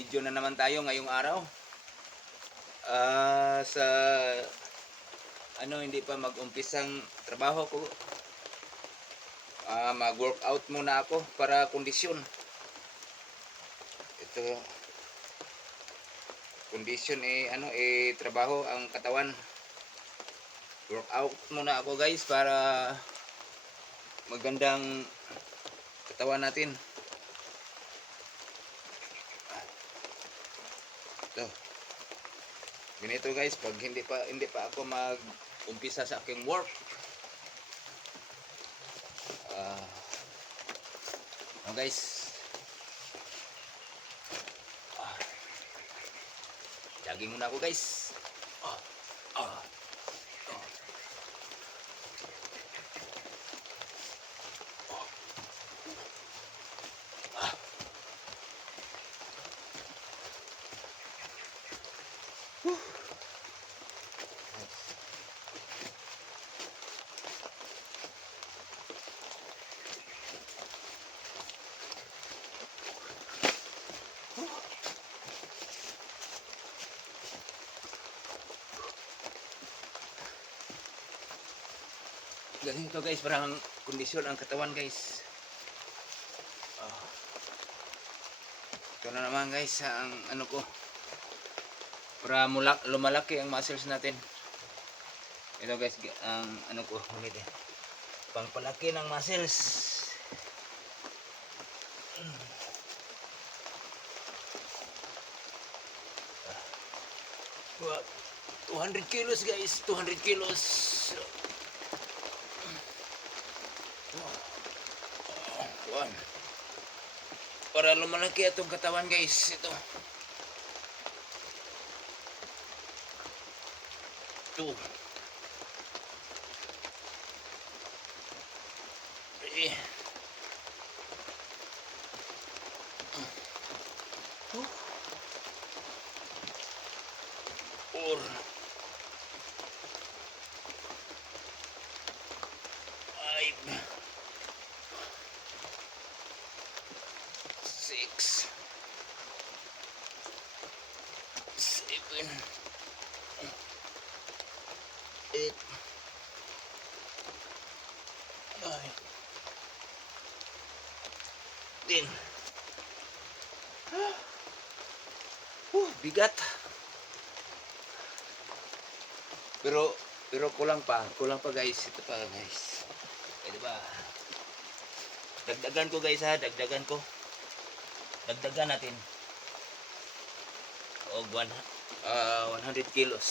video na naman tayo ngayong araw. Sa hindi pa mag-umpisang trabaho ko, mag-workout muna ako para kondisyon. Ito, kondisyon trabaho ang katawan. Workout muna ako guys para magandang katawan natin. Ito. Ganito guys, pag hindi pa ako mag-umpisa sa aking work. Guys. Jogging muna ako guys. Ganito guys, parang kondisyon ang katawan guys. Ito na naman guys ang ko para lumalaki ang muscles natin. Ito guys ang ko pangpalaki ng muscles. 200 kilos guys, 200 kilos. Para lumalaki itong katawan guys. Ito 2 3 4 5 6 7 8 9 10. Bigat. Pero kulang pa guys. Ito pa guys. Diba? Dagdagan ko guys ha, dagdagan natin. 100 kilos.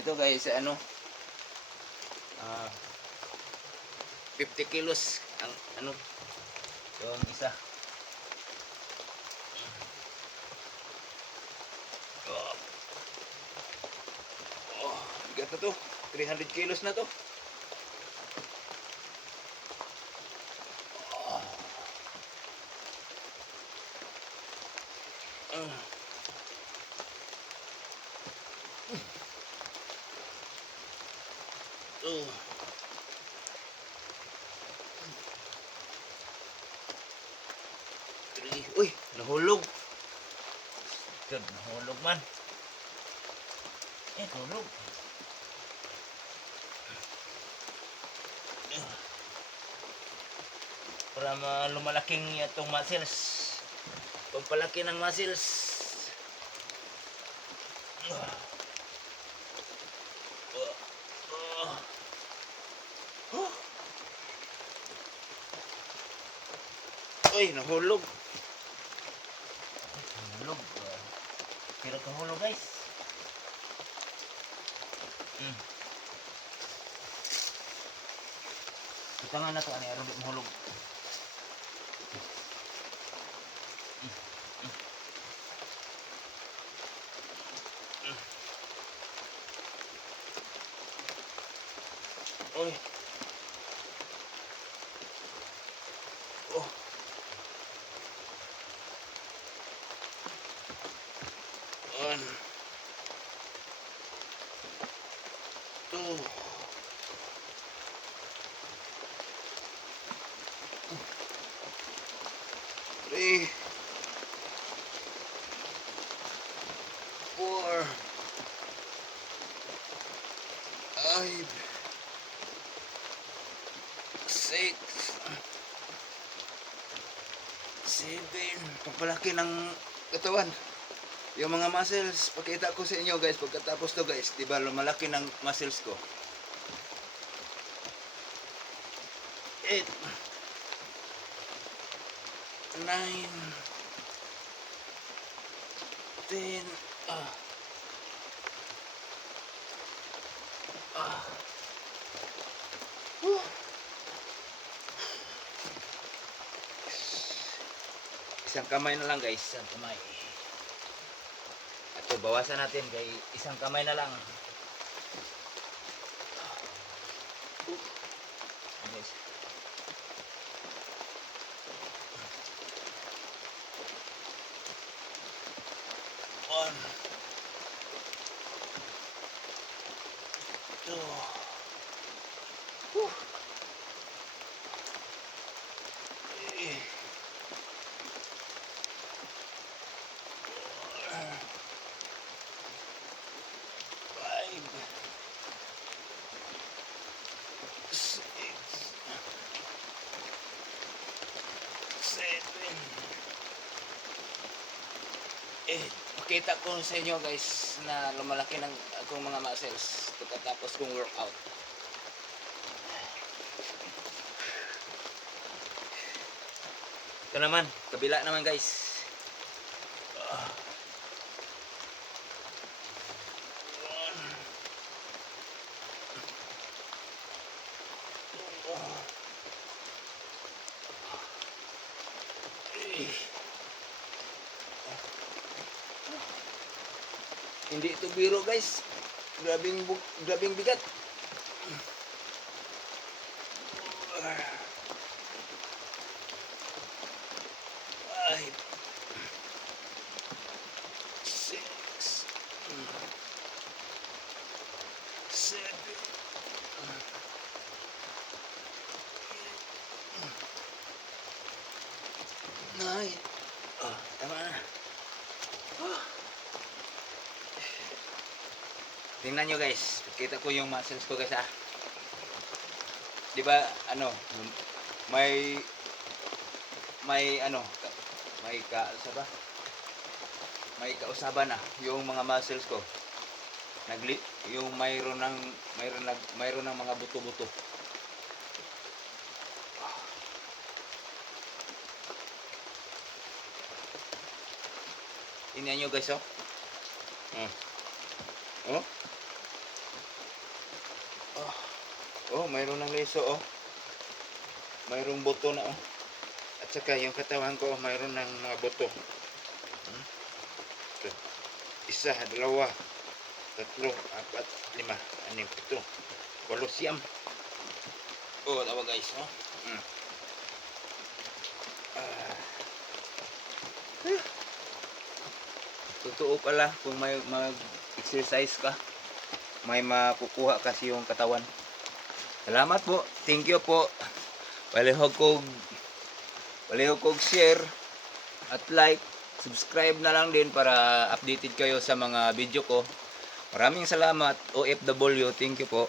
Ito guys, 50 kilos ang yung isa. Bigat na to. 300 kilos na to. Uy, nahulog. Nahulog man. Nahulog. Para lumalaking itong muscles. Pagpalaki ng muscles. Uy, nahulog. Pero kahulog guys. Kita nga na ito, aron di mahulog. Uy. One, 2, 3, 3, 4, 5, 6, 7. Papalaki ng katawan. Yung mga muscles, pakita ko sa inyo guys pagkatapos to guys, 'di ba lumalaki ng muscles ko. 8, 9, 10, Whew. Isang kamay na lang guys, isang kamay. At bawasan natin kay isang kamay na lang. Guys. One, 2. Whew. 5, 6, 7, 8. Pakita ko sa inyo guys na lumalaki ng akong mga muscles pagkatapos kong workout. Ito naman, kabila naman guys. 1, 2, 3. Hindi ito biro guys. Grabing bigat. 5, 6, 7, 9. Tama na. Tingnan nyo guys, kita ko yung muscles ko guys ah. Di ba ano, may ano, may kausaba. May kausaban na yung mga muscles ko. Yung mayroon ng mga buto-buto. Tingnan nyo guys oh. Oh. Oh, mayroon ng leso oh. Mayroong buto na oh. At saka yung katawan ko mayroon ng mga buto. Ito. 1, 2, 3, 4, 5, 6, 7, 8, 9, 10. Oh, tawa guys oh. Totoo pala kung may mag-exercise ka, may makukuha kasi yung katawan. Salamat po. Thank you po. Palihog kog share at like. Subscribe na lang din para updated kayo sa mga video ko. Maraming salamat OFW. Thank you po.